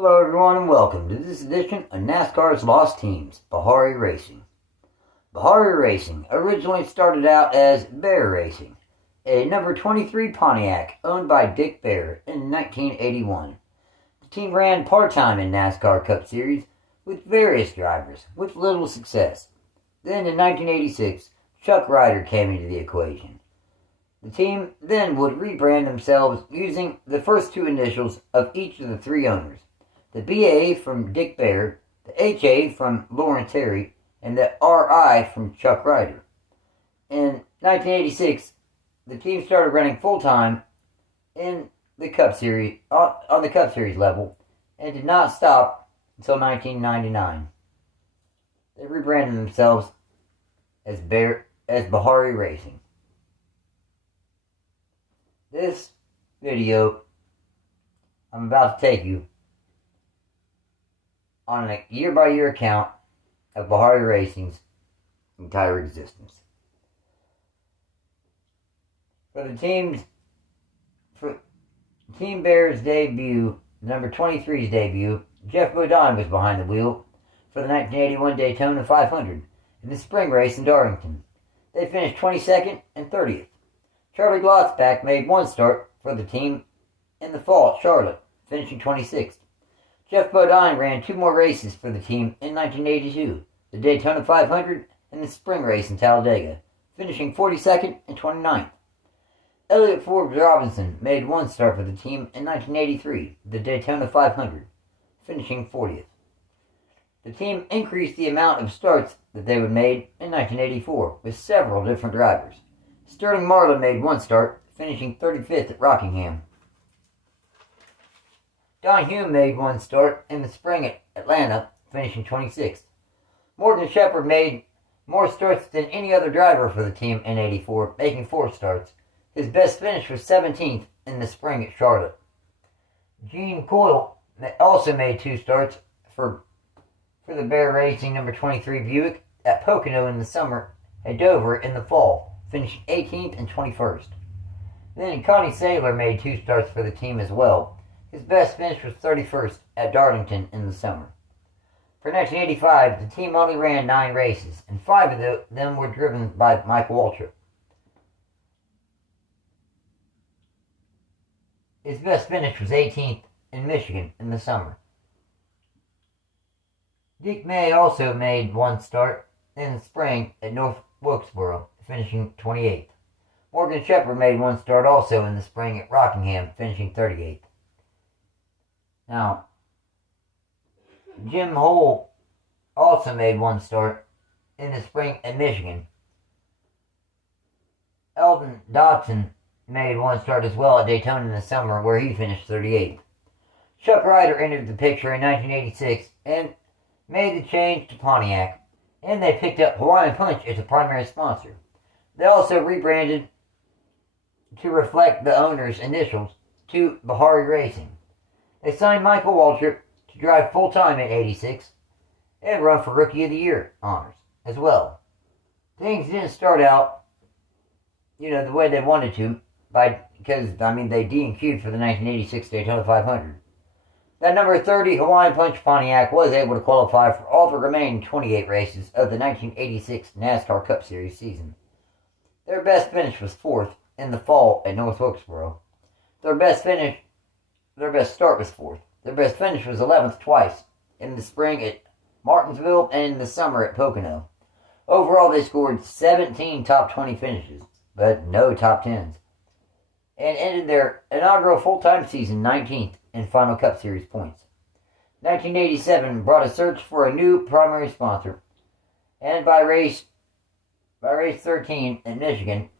Hello everyone and welcome to this edition of NASCAR's Lost Teams, Bahari Racing. Bahari Racing originally started out as Bahre Racing, a number 23 Pontiac owned by Dick Bahre in 1981. The team ran part-time in NASCAR Cup Series with various drivers with little success. Then in 1986, Chuck Ryder came into the equation. The team then would rebrand themselves using the first two initials of each of the three owners. The BA from Dick Bahre, the HA from Lawrence Terry, and the RI from Chuck Ryder. In 1986, the team started running full-time in the Cup Series, on the Cup Series level, and did not stop until 1999. They rebranded themselves as Bahari Racing. This video, I'm about to take you on a year-by-year account of Bahari Racing's entire existence. For Team Bahre's debut, number 23's debut, Geoff Bodine was behind the wheel for the 1981 Daytona 500 in the spring race in Darlington. They finished 22nd and 30th. Charlie Glotzback made one start for the team in the fall at Charlotte, finishing 26th. Geoff Bodine ran two more races for the team in 1982, the Daytona 500 and the spring race in Talladega, finishing 42nd and 29th. Elliott Forbes Robinson made one start for the team in 1983, the Daytona 500, finishing 40th. The team increased the amount of starts that they would make in 1984 with several different drivers. Sterling Marlin made one start, finishing 35th at Rockingham. Don Hume made one start in the spring at Atlanta, finishing 26th. Morgan Shepherd made more starts than any other driver for the team in '84, making 4 starts. His best finish was 17th in the spring at Charlotte. Gene Coyle also made 2 starts for the Bahre Racing number 23 Buick at Pocono in the summer, at Dover in the fall, finishing 18th and 21st. Then Connie Saylor made 2 starts for the team as well. His best finish was 31st at Darlington in the summer. For 1985, the team only ran 9 races, and 5 of them were driven by Michealwaltrip. His best finish was 18th in Michigan in the summer. Dick May also made 1 start in the spring at North Wilkesboro, finishing 28th. Morgan Shepherd made 1 start also in the spring at Rockingham, finishing 38th. Now, Jim Hole also made 1 start in the spring at Michigan. Eldon Dodson made 1 start as well at Daytona in the summer, where he finished 38th. Chuck Ryder entered the picture in 1986 and made the change to Pontiac, and they picked up Hawaiian Punch as a primary sponsor. They also rebranded to reflect the owner's initials to Bahari Racing. They signed Michealwaltrip to drive full-time in '86 and run for Rookie of the Year honors as well. Things didn't start out, the way they wanted to, because they DNQ'd for the 1986 Daytona 500. That number 30 Hawaiian Punch Pontiac was able to qualify for all the remaining 28 races of the 1986 NASCAR Cup Series season. Their best finish was 4th in the fall at North Wilkesboro. Their best start was 4th. Their best finish was 11th twice, in the spring at Martinsville and in the summer at Pocono. Overall, they scored 17 top 20 finishes, but no top 10s, and ended their inaugural full-time season 19th in final Cup Series points. 1987 brought a search for a new primary sponsor, and by race 13 in Michigan,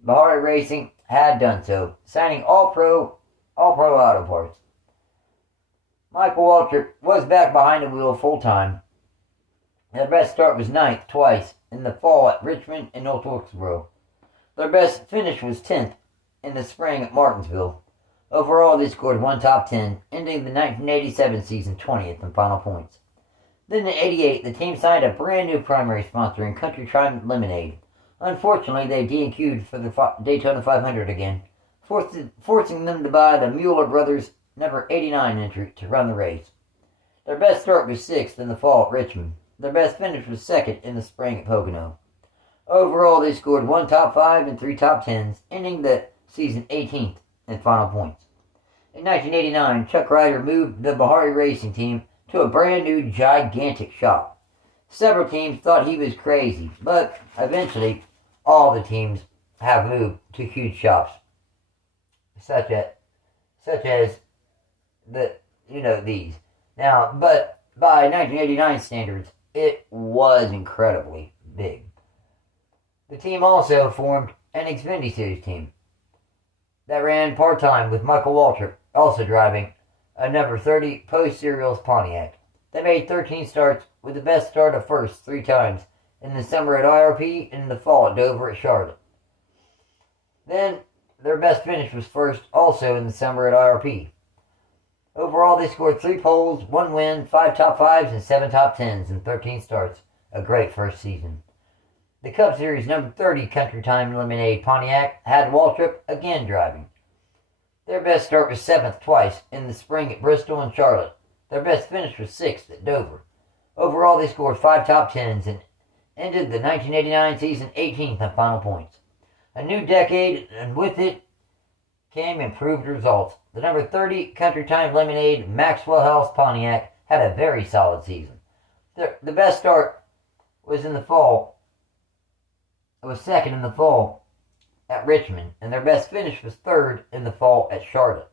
Bahari Racing had done so, signing all-pro auto parts. Michealwaltrip was back behind the wheel full-time. Their best start was 9th twice in the fall at Richmond and North Wilkesboro. Their best finish was 10th in the spring at Martinsville. Overall, they scored 1 top 10, ending the 1987 season 20th in final points. Then in '88, the team signed a brand new primary sponsor in Country Trident Lemonade. Unfortunately, they DNQ'd for the Daytona 500 again, forcing them to buy the Mueller Brothers number 89 entry to run the race. Their best start was 6th in the fall at Richmond. Their best finish was 2nd in the spring at Pocono. Overall, they scored 1 top 5 and 3 top 10s, ending the season 18th in final points. In 1989, Chuck Ryder moved the Bahari Racing team to a brand new gigantic shop. Several teams thought he was crazy, but eventually all the teams have moved to huge shops, such as these. Now, but by 1989 standards, it was incredibly big. The team also formed an Xfinity Series team that ran part-time with Michealwaltrip also driving a number 30 post-serials Pontiac. They made 13 starts with the best start of first 3 times in the summer at IRP and in the fall at Dover at Charlotte. Then their best finish was first also in the summer at IRP. Overall, they scored 3 poles, 1 win, 5 top 5s, and 7 top 10s in 13 starts. A great first season. The Cup Series number 30 Country Time Lemonade Pontiac had Waltrip again driving. Their best start was 7th twice in the spring at Bristol and Charlotte. Their best finish was 6th at Dover. Overall, they scored 5 top 10s and ended the 1989 season 18th on final points. A new decade, and with it came improved results. The number 30 Country Time Lemonade Maxwell House Pontiac had a very solid season. The best start was in the fall. It was 2nd in the fall at Richmond, and their best finish was 3rd in the fall at Charlotte.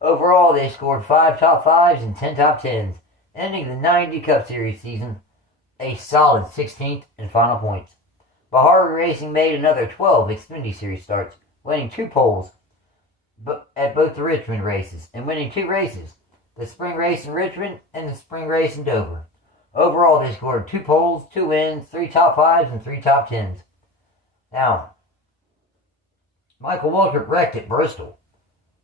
Overall, they scored 5 top 5s and 10 top 10s, ending the 90 Cup Series season a solid 16th in final points. Bahari Racing made another 12 Xfinity Series starts, winning 2 poles at both the Richmond races, and winning 2 races, the spring race in Richmond and the spring race in Dover. Overall, they scored 2 poles, 2 wins, 3 top 5s, and 3 top 10s. Now, Michealwaltrip wrecked at Bristol,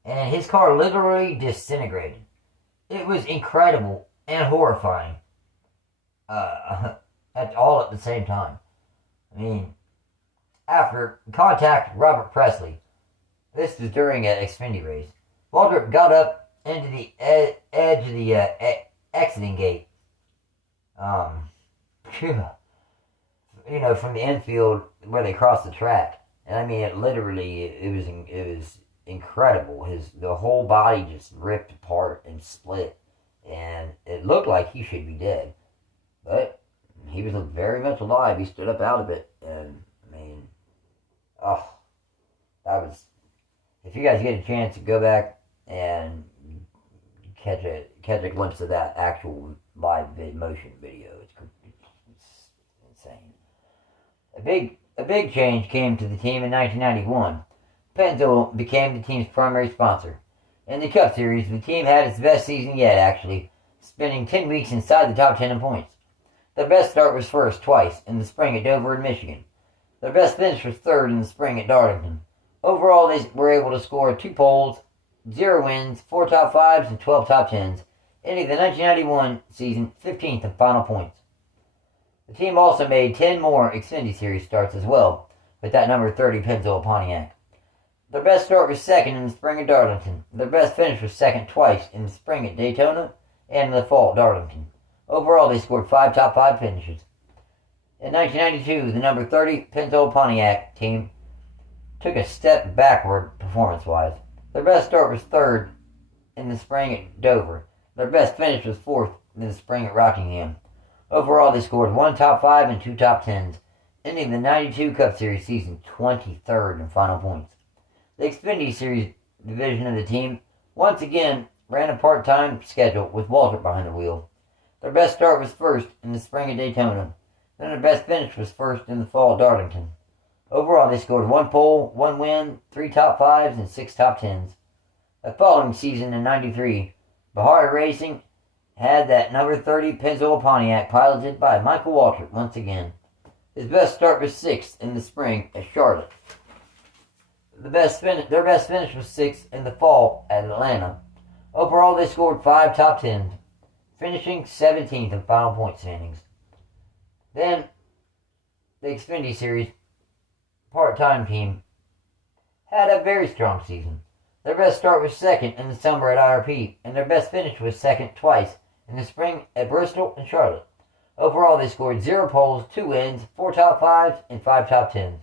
and his car literally disintegrated. It was incredible and horrifying all at the same time. I mean, after contact Robert Presley, this was during an Xfinity race, Waltrip got up into the edge of the exiting gate. From the infield where they crossed the track, and I mean, it was incredible. The whole body just ripped apart and split, and it looked like he should be dead, but he was very much alive. He stood up out of it, and I mean, that was. If you guys get a chance to go back and catch a glimpse of that actual live motion video, it's insane. A big change came to the team in 1991. Pennzoil became the team's primary sponsor. In the Cup Series, the team had its best season yet, actually, spending 10 weeks inside the top 10 in points. Their best start was first twice, in the spring at Dover in Michigan. Their best finish was 3rd in the spring at Darlington. Overall, they were able to score 2 poles, 0 wins, 4 top 5s, and 12 top 10s, ending the 1991 season 15th in final points. The team also made 10 more Xfinity Series starts as well, with that number 30 Pennzoil Pontiac. Their best start was 2nd in the spring at Darlington. Their best finish was 2nd twice in the spring at Daytona and in the fall at Darlington. Overall, they scored 5 top 5 finishes. In 1992, the number 30 Pennzoil Pontiac team took a step backward performance-wise. Their best start was 3rd in the spring at Dover. Their best finish was 4th in the spring at Rockingham. Overall, they scored 1 top 5 and 2 top 10s, ending the 92 Cup Series season 23rd in final points. The Xfinity Series division of the team once again ran a part-time schedule with Waltrip behind the wheel. Their best start was 1st in the spring at Daytona. Then their best finish was 1st in the fall at Darlington. Overall, they scored 1 pole, 1 win, 3 top 5s, and 6 top 10s. The following season in 93, Bahari Racing had that number 30 Pennzoil Pontiac piloted by Michealwaltrip once again. His best start was 6th in the spring at Charlotte. Their best finish was 6th in the fall at Atlanta. Overall, they scored 5 top 10s, finishing 17th in final point standings. Then, the Xfinity Series part-time team had a very strong season. Their best start was 2nd in the summer at IRP, and their best finish was 2nd twice in the spring at Bristol and Charlotte. Overall, they scored 0 poles, 2 wins, 4 top 5s, and 5 top 10s.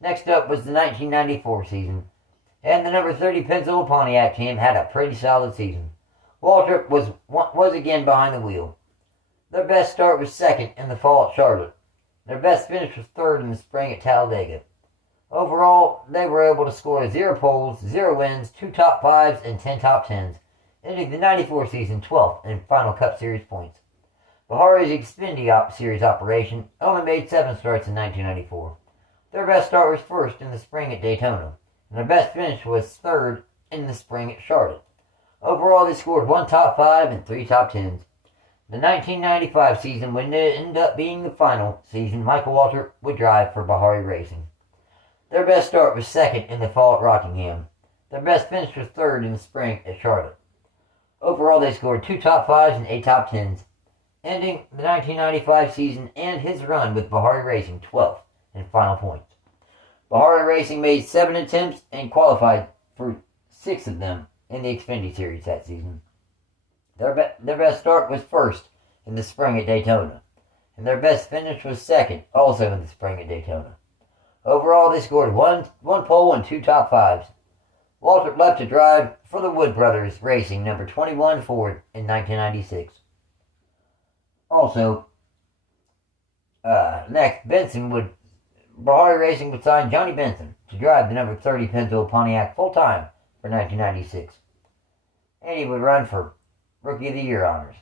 Next up was the 1994 season, and the number 30 Pennzoil Pontiac team had a pretty solid season. Waltrip was again behind the wheel. Their best start was second in the fall at Charlotte. Their best finish was third in the spring at Talladega. Overall, they were able to score 0 poles, 0 wins, 2 top 5s, and 10 top 10s, ending the 94 season 12th in final Cup Series points. Bahre's Xfinity Series operation only made 7 starts in 1994. Their best start was first in the spring at Daytona, and their best finish was third in the spring at Charlotte. Overall, they scored 1 top 5 and 3 top 10s. The 1995 season would end up being the final season Michealwaltrip would drive for Bahari Racing. Their best start was second in the fall at Rockingham. Their best finish was third in the spring at Charlotte. Overall, they scored 2 top 5s and 8 top 10s, ending the 1995 season and his run with Bahari Racing 12th in final points. Bahari Racing made 7 attempts and qualified for 6 of them in the Xfinity Series that season. Their best start was first in the spring at Daytona, and their best finish was second, also in the spring at Daytona. Overall, they scored one pole and 2 top 5s. Waltrip left to drive for the Wood Brothers Racing number 21 Ford in 1996. Also, next, Bahari Racing would sign Johnny Benson to drive the number 30 Pennzoil Pontiac full-time for 1996. And he would run for Rookie of the Year honors.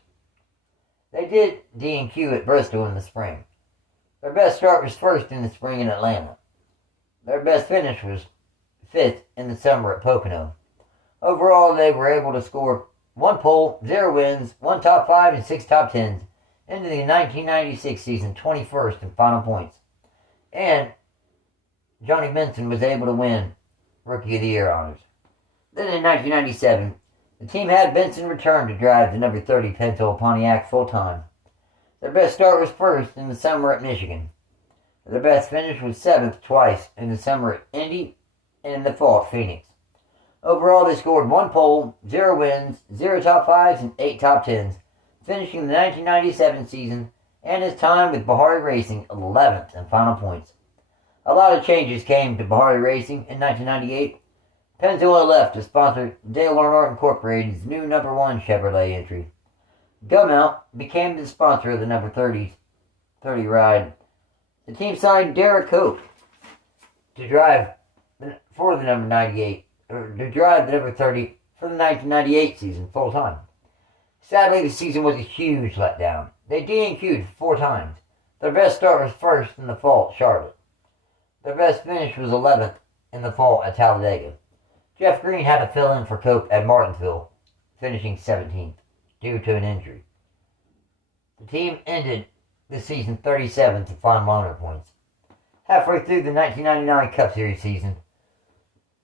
They did D&Q at Bristol in the spring. Their best start was first in the spring in Atlanta. Their best finish was 5th in the summer at Pocono. Overall, they were able to score 1 pole, 0 wins, 1 top 5, and 6 top 10s, into the 1996 season 21st in final points. And Johnny Benson was able to win Rookie of the Year honors. Then in 1997, the team had Benson return to drive the number 30 Pennzoil Pontiac full-time. Their best start was first in the summer at Michigan. Their best finish was 7th twice in the summer at Indy and in the fall at Phoenix. Overall, they scored 1 pole, 0 wins, 0 top 5s, and 8 top 10s, finishing the 1997 season and his time with Bahari Racing 11th in final points. A lot of changes came to Bahari Racing in 1998. Pennzoil left to sponsor Dale Earnhardt Incorporated's new number 1 Chevrolet entry. Gumount became the sponsor of the number 30 ride. The team signed Derrick Cope to drive for the number 98, or to drive the number 30 for the 1998 season full time. Sadly, the season was a huge letdown. They D&Q'd 4 times. Their best start was first in the fall at Charlotte. Their best finish was 11th in the fall at Talladega. Jeff Green had to fill in for Cope at Martinsville, finishing 17th due to an injury. The team ended the season 37th in final owner points. Halfway through the 1999 Cup Series season,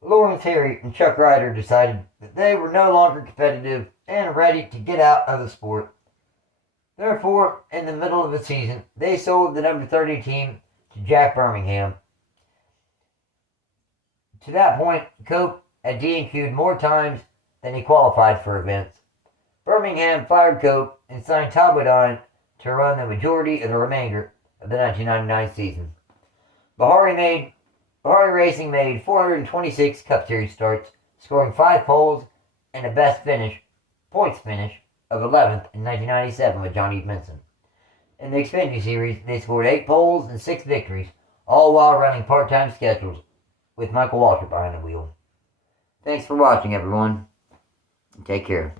Lawrence Harry and Chuck Ryder decided that they were no longer competitive and ready to get out of the sport. Therefore, in the middle of the season, they sold the number 30 team to Jack Birmingham. To that point, Cope had D&Q'd more times than he qualified for events. Birmingham fired Cope and signed Geoffbodine to run the majority of the remainder of the 1999 season. Bahari Racing made 426 Cup Series starts, scoring 5 poles and a best points finish of 11th in 1997 with Johnny Benson. In the Xfinity Series, they scored 8 poles and 6 victories, all while running part-time schedules with Michealwaltrip behind the wheel. Thanks for watching, everyone. Take care.